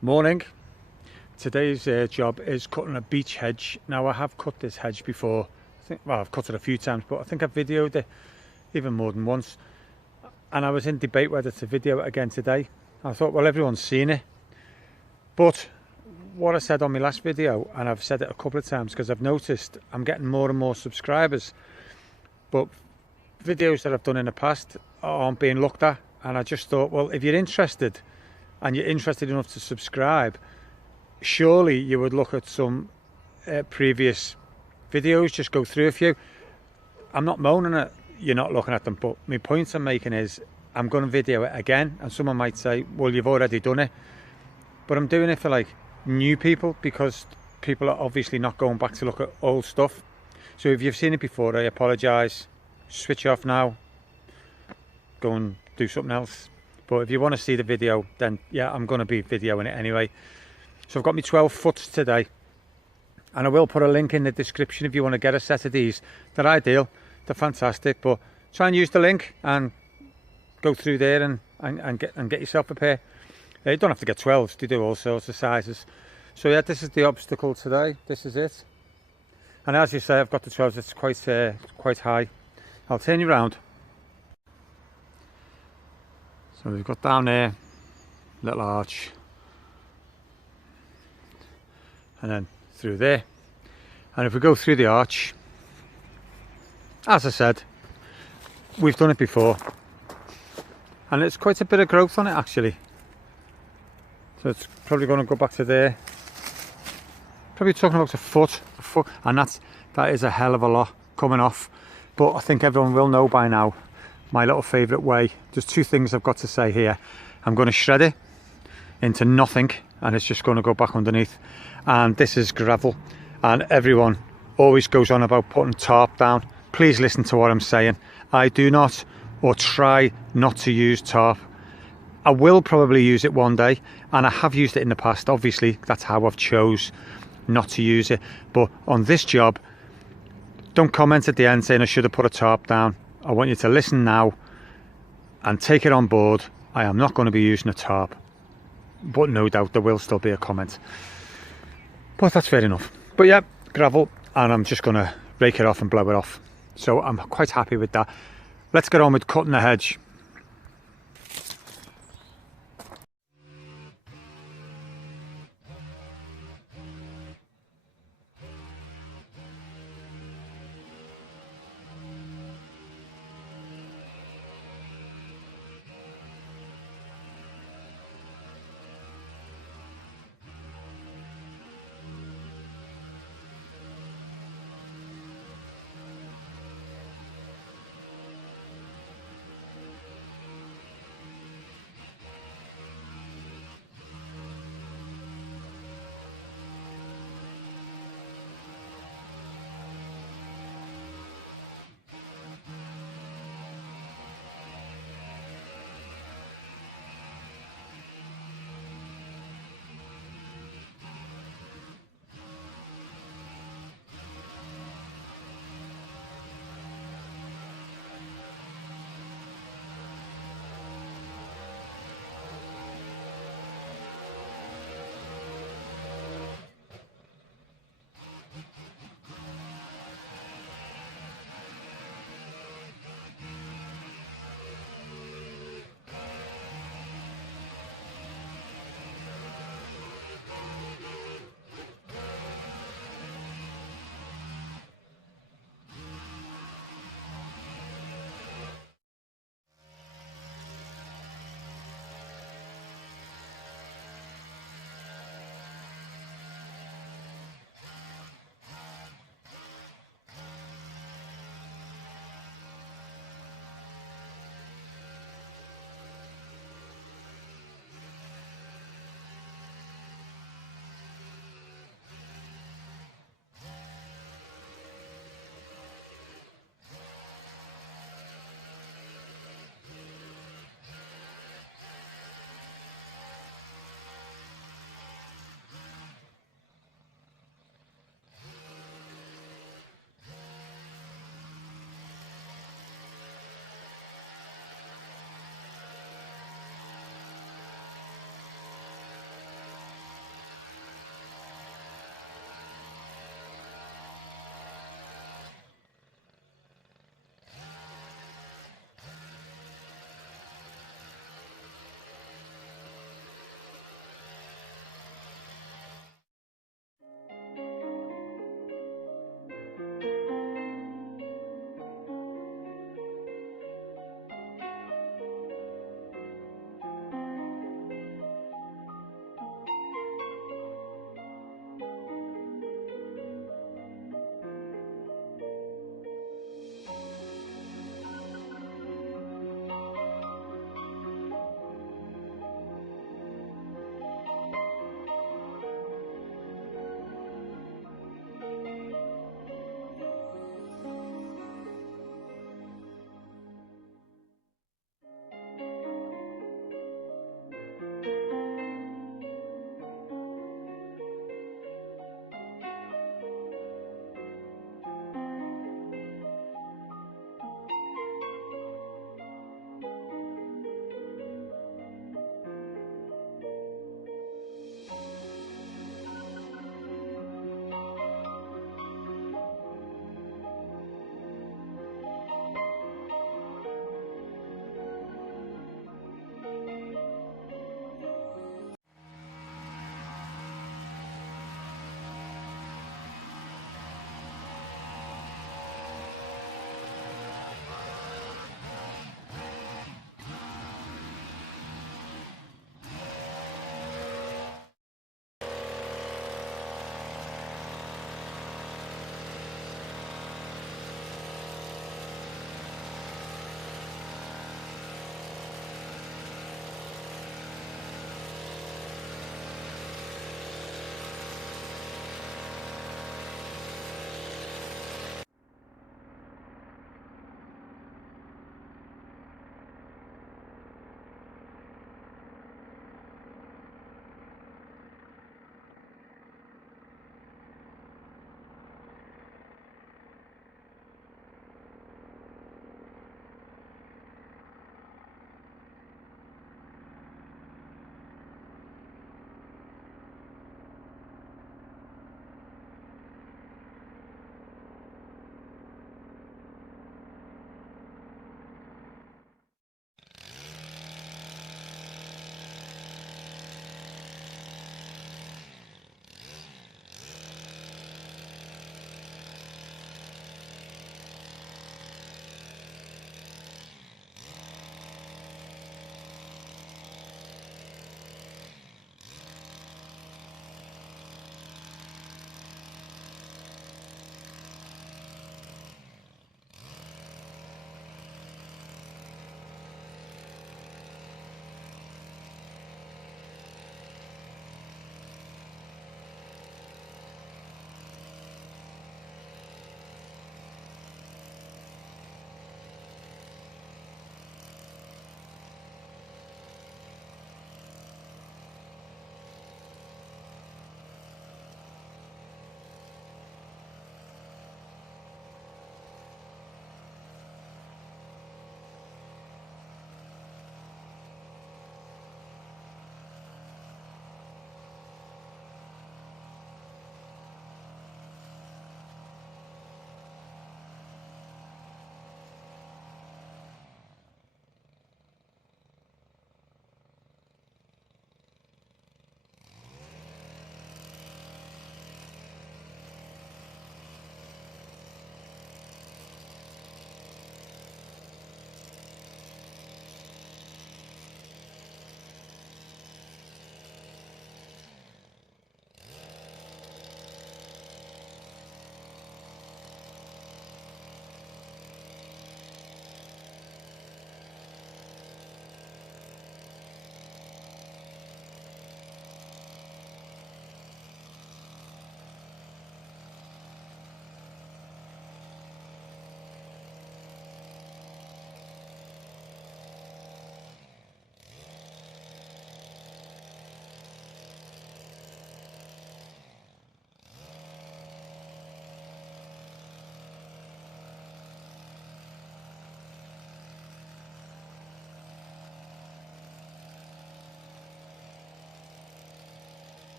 Morning. Today's job is cutting a beech hedge. Now I have cut this hedge before. Well, I've cut it a few times, but I think I've videoed it even more than once. And I was in debate whether to video it again today. I thought, well, everyone's seen it. But what I said on my last video, and I've said it a couple of times because I've noticed I'm getting more and more subscribers, but videos that I've done in the past aren't being looked at. And I just thought, well, if you're interested and you're interested enough to subscribe, surely you would look at some previous videos, just go through a few. I'm not moaning at you're not looking at them, but my point I'm making is I'm going to video it again, and someone might say, well, you've already done it. But I'm doing it for like new people, because people are obviously not going back to look at old stuff. So if you've seen it before, I apologise. Switch off now, go and do something else. But if you want to see the video, then yeah, I'm going to be videoing it anyway. So I've got my 12 foots today, and I will put a link in the description if you want to get a set of these. They're ideal, they're fantastic, but try and use the link and go through there and get yourself a pair. You don't have to get 12s, they do all sorts of sizes. So yeah, this is the obstacle today, this is it. And as you say, I've got the 12s, it's quite high. I'll turn you around. So we've got down there, little arch, and then through there. And if we go through the arch, as I said, we've done it before, and it's quite a bit of growth on it actually. So it's probably going to go back to there. Probably talking about a foot, and that is a hell of a lot coming off. But I think everyone will know by now my little favourite way. There's two things I've got to say here. I'm going to shred it into nothing, and it's just going to go back underneath. And this is gravel, and everyone always goes on about putting tarp down. Please listen to what I'm saying. I do not, or try not to use tarp. I will probably use it one day, and I have used it in the past. Obviously that's how I've chose not to use it. But on this job, don't comment at the end saying I should have put a tarp down. I want you to listen now and take it on board. I am not going to be using a tarp, but no doubt there will still be a comment. But that's fair enough. But yeah, gravel, and I'm just going to rake it off and blow it off. So I'm quite happy with that. Let's get on with cutting the hedge.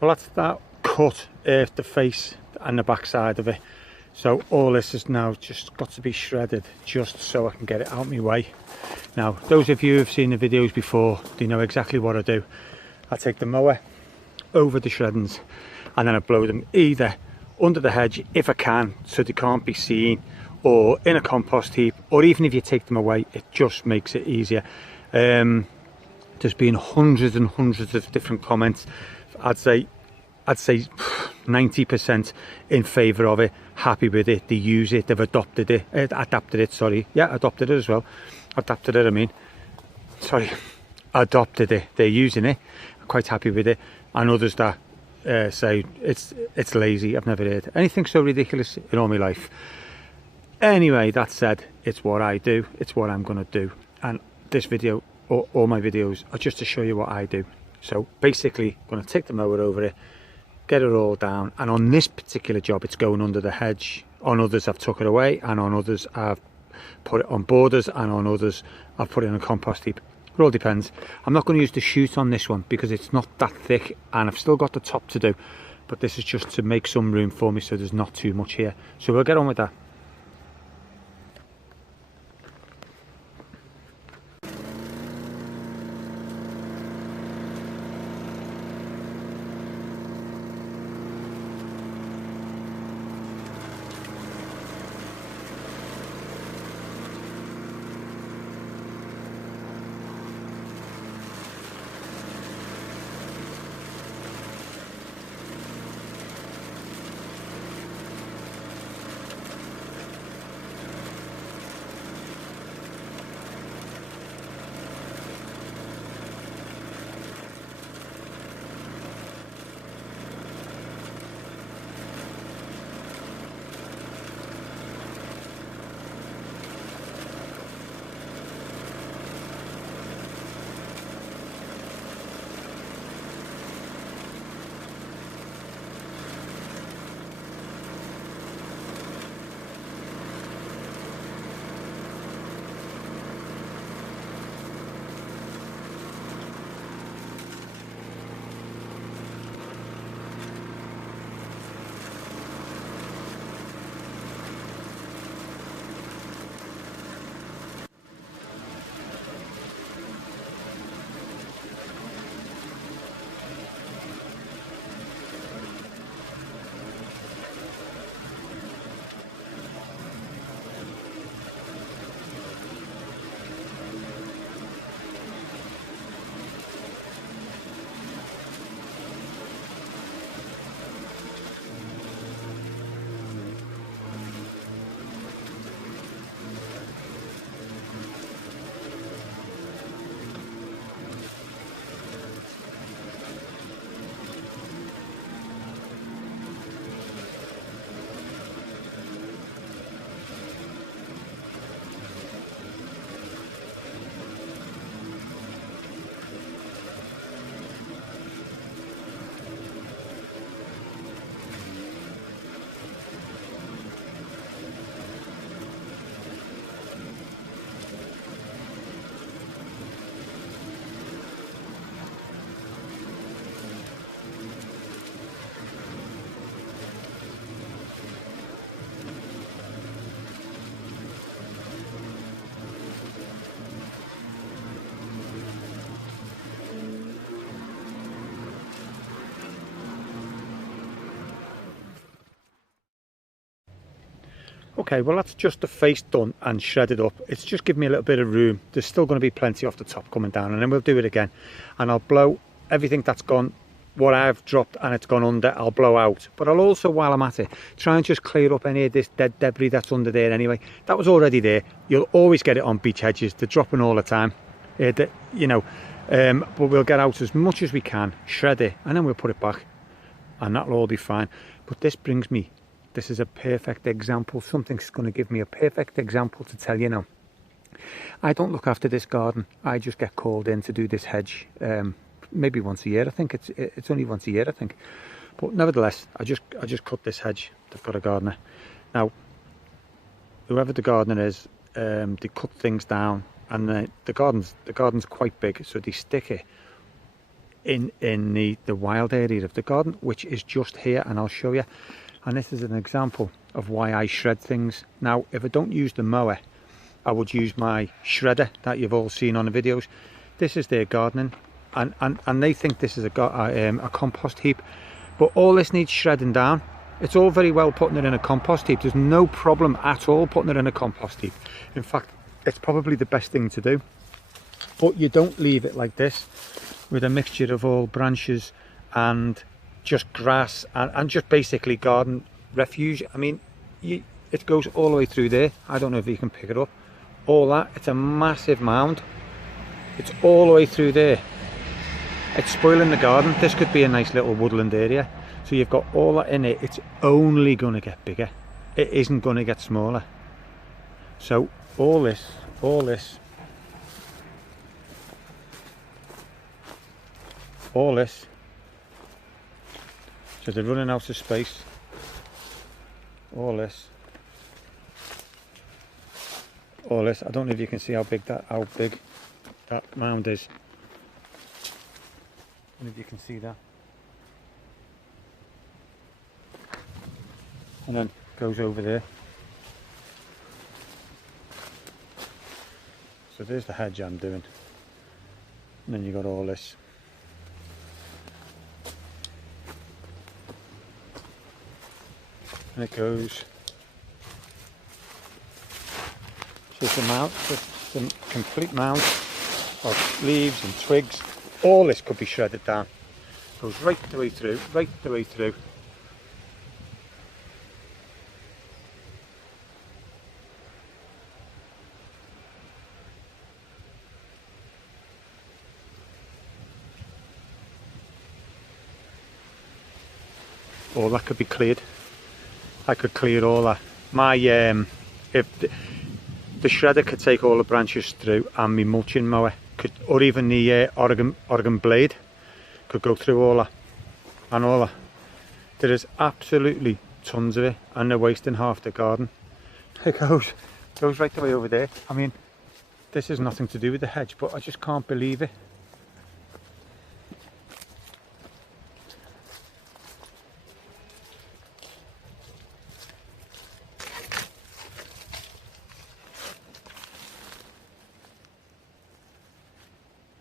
Well, that's that cut the face and the back side of it. So all this is now just got to be shredded just so I can get it out of my way. Now, those of you who've seen the videos before, they know exactly what I do. I take the mower over the shreddings and then I blow them either under the hedge if I can, so they can't be seen, or in a compost heap, or even if you take them away, it just makes it easier. There's been hundreds and hundreds of different comments. I'd say 90% in favour of it, happy with it, they use it, they've adopted it, adopted it, as well. Adapted it, I mean. Sorry, adopted it, they're using it, quite happy with it. And others that say it's lazy. I've never heard anything so ridiculous in all my life. Anyway, that said, it's what I do, it's what I'm going to do. And this video, or all my videos, are just to show you what I do. So basically, I'm going to take the mower over it, get it all down, and on this particular job it's going under the hedge. On others I've took it away, and on others I've put it on borders, and on others I've put it in a compost heap. It all depends. I'm not going to use the chute on this one because it's not that thick, and I've still got the top to do, but this is just to make some room for me so there's not too much here. So we'll get on with that. Okay, well that's just the face done and shredded up. It's just given me a little bit of room. There's still going to be plenty off the top coming down, and then we'll do it again. And I'll blow everything that's gone, what I've dropped and it's gone under, I'll blow out. But I'll also, while I'm at it, try and just clear up any of this dead debris that's under there anyway. That was already there. You'll always get it on beech hedges. They're dropping all the time. But we'll get out as much as we can, shred it, and then we'll put it back. And that'll all be fine. But this brings me, this is a perfect example. Something's going to give me a perfect example to tell you now. I don't look after this garden. I just get called in to do this hedge. Maybe once a year, I think. It's only once a year, I think. But nevertheless, I just cut this hedge. They've got a gardener. Now, whoever the gardener is, they cut things down, and the garden's quite big, so they stick it in the wild area of the garden, which is just here, and I'll show you. And this is an example of why I shred things. Now, if I don't use the mower, I would use my shredder that you've all seen on the videos. This is their gardening, and they think this is a compost heap, but all this needs shredding down. It's all very well putting it in a compost heap. There's no problem at all putting it in a compost heap. In fact, it's probably the best thing to do. But you don't leave it like this with a mixture of all branches and just grass and just basically garden refuse. I mean, it goes all the way through there. I don't know if you can pick it up. All that, it's a massive mound. It's all the way through there. It's spoiling the garden. This could be a nice little woodland area. So you've got all that in it. It's only going to get bigger. It isn't going to get smaller. So all this. So they're running out of space. All this. I don't know if you can see how big that mound is. I don't know if you can see that. And then goes over there. So there's the hedge I'm doing. And then you got all this. And it goes. Just a complete mound of leaves and twigs. All this could be shredded down. Goes right the way through, All that could be cleared. I could clear all that. My if the shredder could take all the branches through, and my mulching mower could, or even the Oregon blade could go through all that and all that. There is absolutely tons of it, and they're wasting half the garden. It goes right the way over there. I mean, this is nothing to do with the hedge, but I just can't believe it.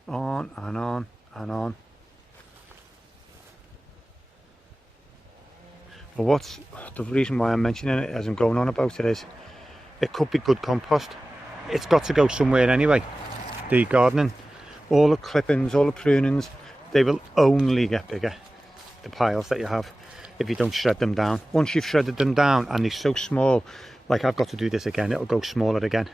On and on and on. But what's the reason why I'm mentioning it as I'm going on about it is, it could be good compost. It's got to go somewhere anyway. The gardening, all the clippings, all the prunings, they will only get bigger, the piles that you have, if you don't shred them down. Once you've shredded them down and they're so small, like I've got to do this again, it'll go smaller again.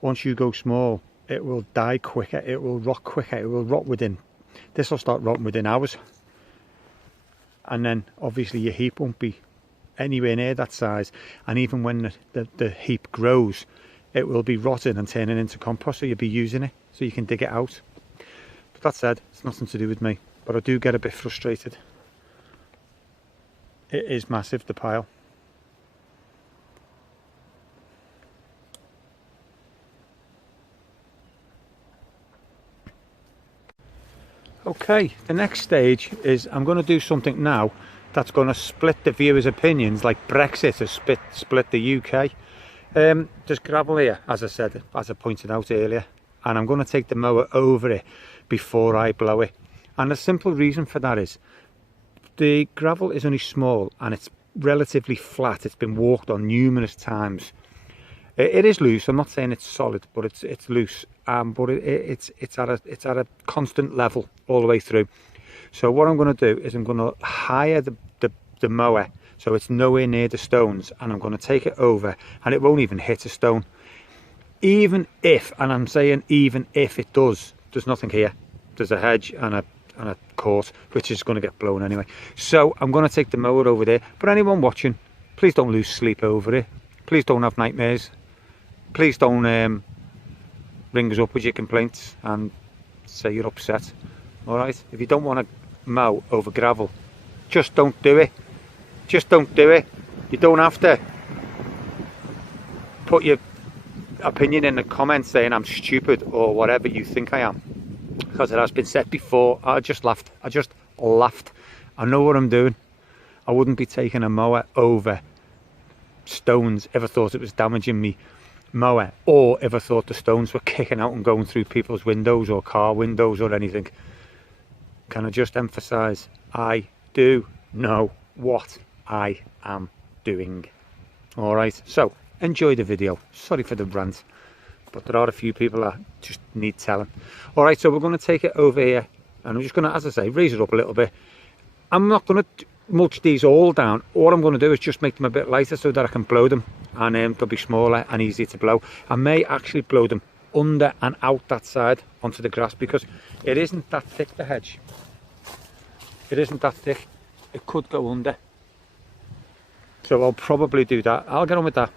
Once you go small, it will die quicker, it will rot quicker, it will rot within, this will start rotting within hours. And then obviously your heap won't be anywhere near that size, and even when the heap grows, it will be rotting and turning into compost, so you'll be using it, so you can dig it out. But that said, it's nothing to do with me, but I do get a bit frustrated. It is massive, the pile. Okay, the next stage is I'm going to do something now that's going to split the viewers' opinions, like Brexit has split the UK. There's gravel here, as I said, as I pointed out earlier, and I'm going to take the mower over it before I blow it. And the simple reason for that is the gravel is only small and it's relatively flat. It's been walked on numerous times. It is loose. I'm not saying it's solid, but it's loose. But it's at a constant level all the way through. So what I'm going to do is I'm going to higher the mower so it's nowhere near the stones, and I'm going to take it over, and it won't even hit a stone. Even if, and I'm saying even if it does, there's nothing here. There's a hedge and a court, which is going to get blown anyway. So I'm going to take the mower over there. But anyone watching, please don't lose sleep over it. Please don't have nightmares. Please don't ring us up with your complaints and say you're upset. Alright, if you don't want to mow over gravel, just don't do it. Just don't do it. You don't have to put your opinion in the comments saying I'm stupid or whatever you think I am. because it has been said before. I just laughed. I know what I'm doing. I wouldn't be taking a mower over stones if I thought it was damaging me mower, or if I thought the stones were kicking out and going through people's windows or car windows or anything. Can I just emphasize, I do know what I am doing. Alright, so enjoy the video. Sorry for the rant, but there are a few people that just need telling. Alright, so we're going to take it over here, and I'm just going to, as I say, raise it up a little bit. I'm not going to mulch these all down. All I'm going to do is just make them a bit lighter so that I can blow them, and they'll be smaller and easier to blow. I may actually blow them under and out that side onto the grass, because it isn't that thick, the hedge. It isn't that thick. It could go under. So I'll probably do that. I'll get on with that.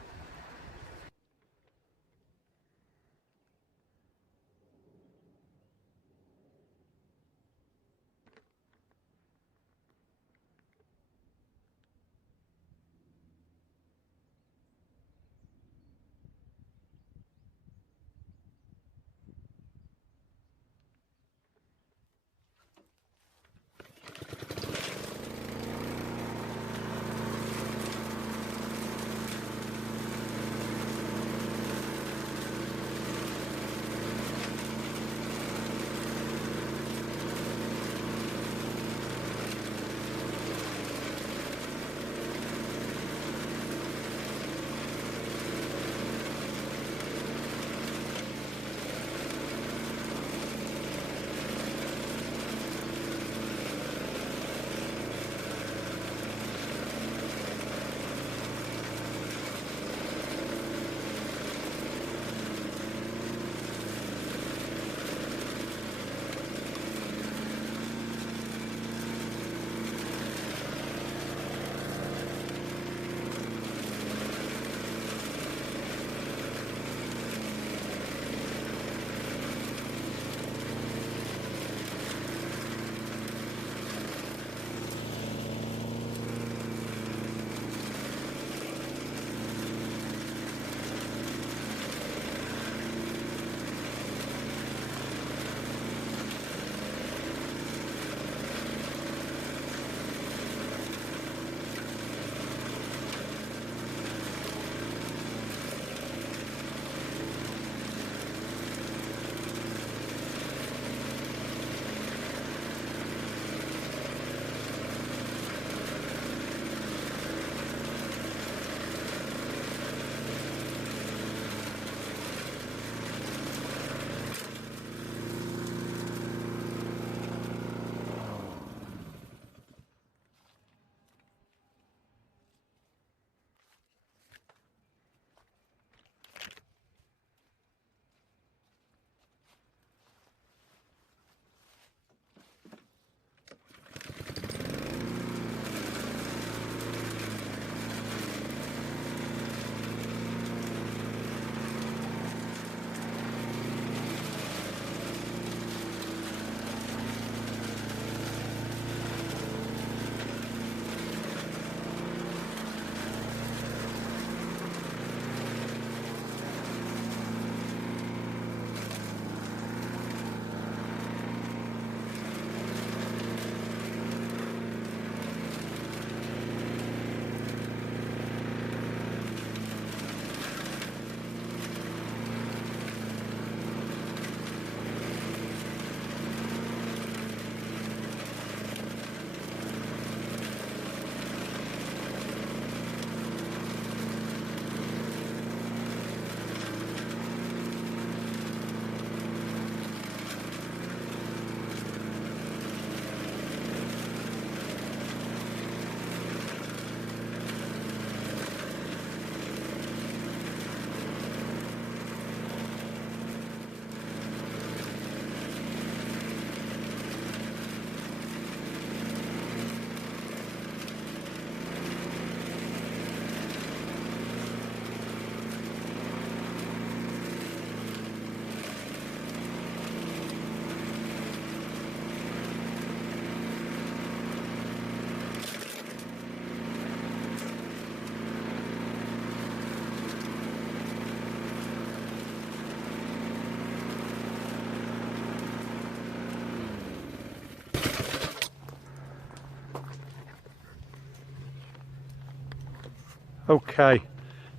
Okay,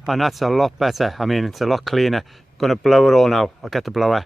and that's a lot better. I mean, it's a lot cleaner. Gonna blow it all now. I'll get the blower.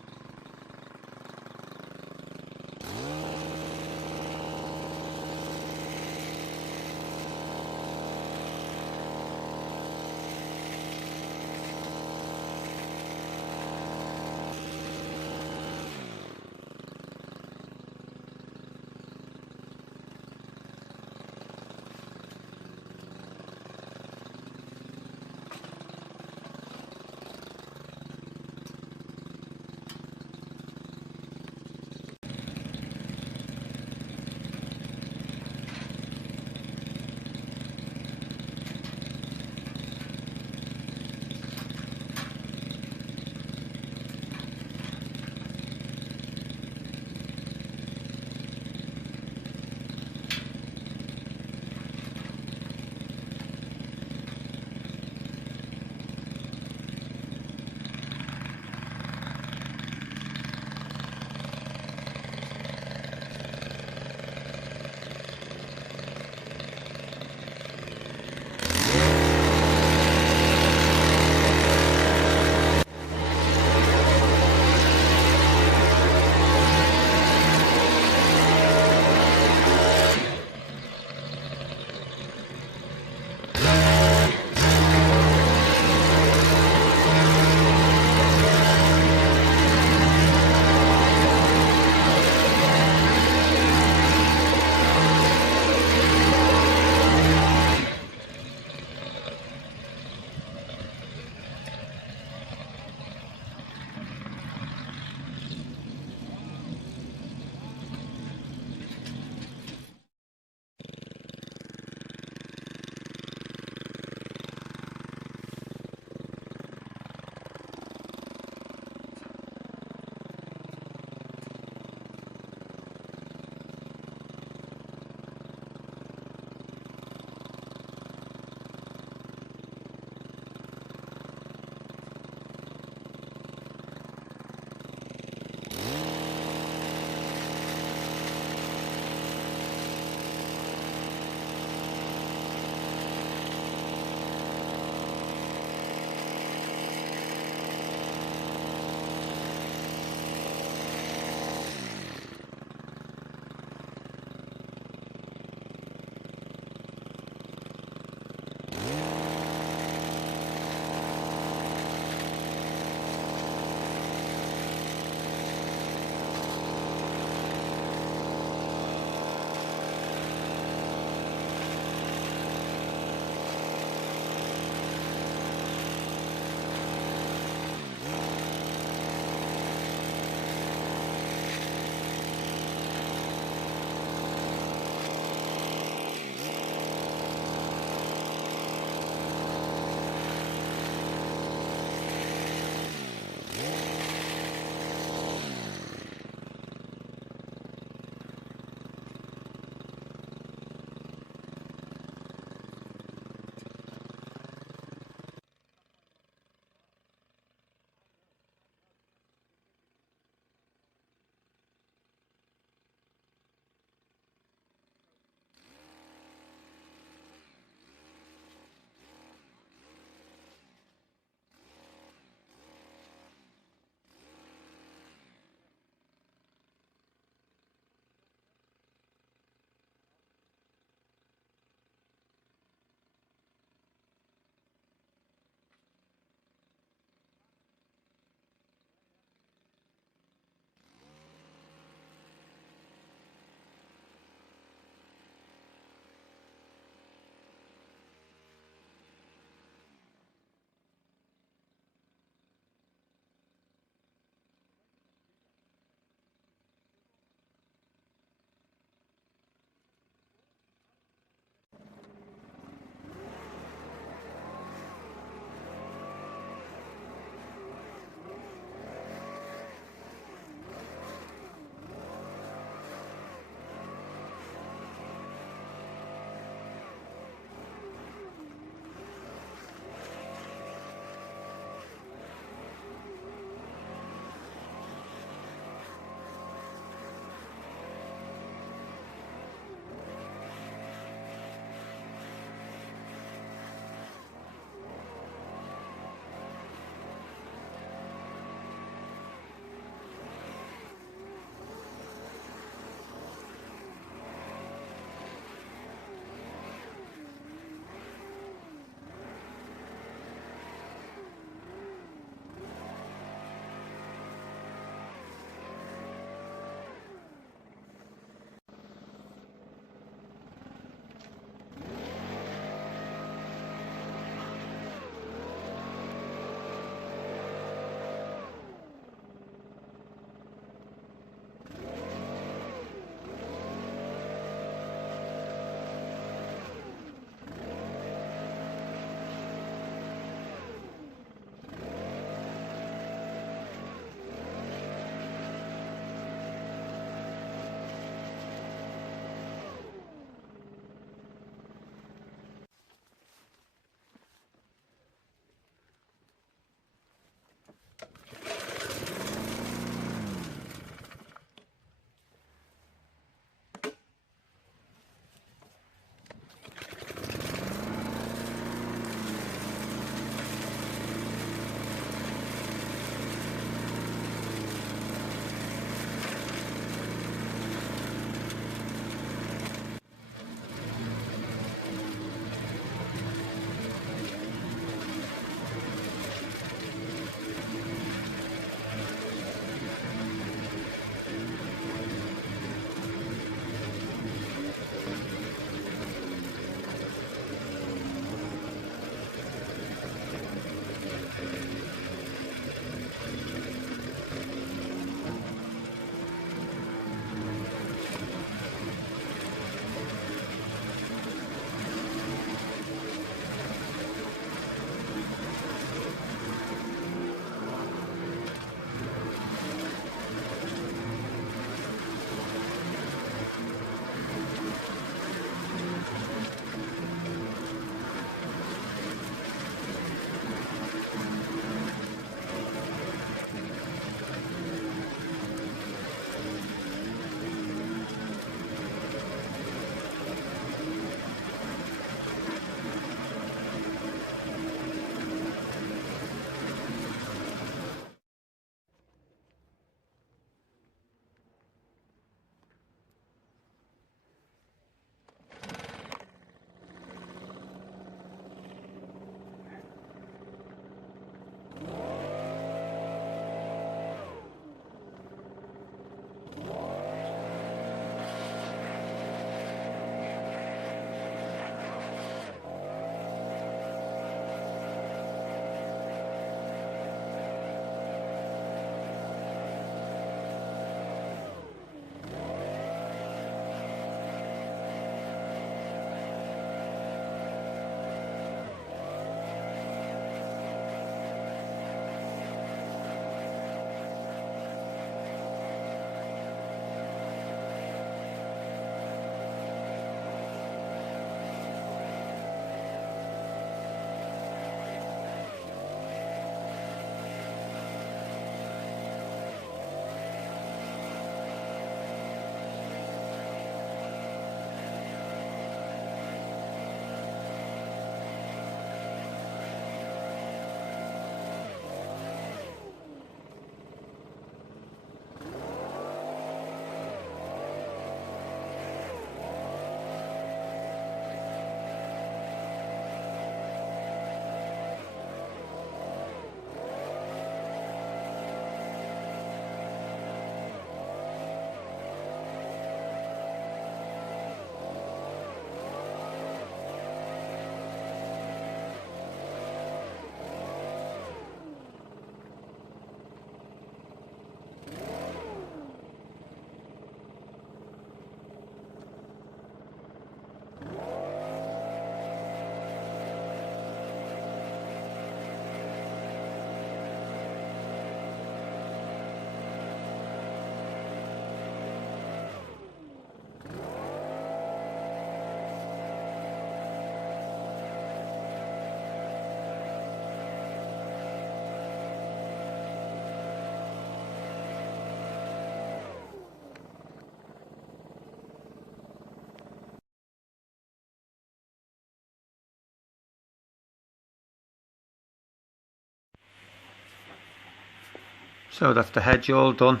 So that's the hedge all done.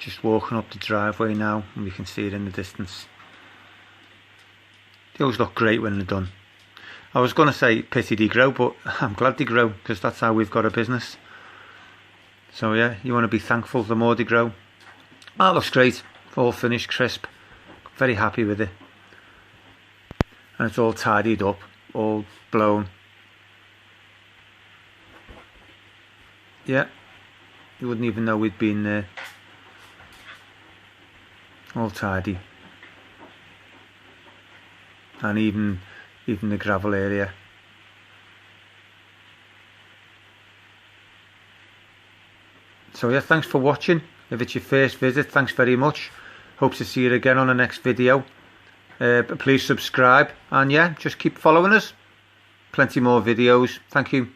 Just walking up the driveway now and we can see it in the distance. They always look great when they're done. I was going to say pity they grow, but I'm glad they grow because that's how we've got a business. So yeah, you want to be thankful the more they grow. That looks great, all finished, crisp. Very happy with it. And it's all tidied up, all blown. Yeah, you wouldn't even know we'd been there. All tidy. And even the gravel area. So yeah, thanks for watching. If it's your first visit, thanks very much. Hope to see you again on the next video. Please subscribe and yeah, just keep following us. Plenty more videos. Thank you.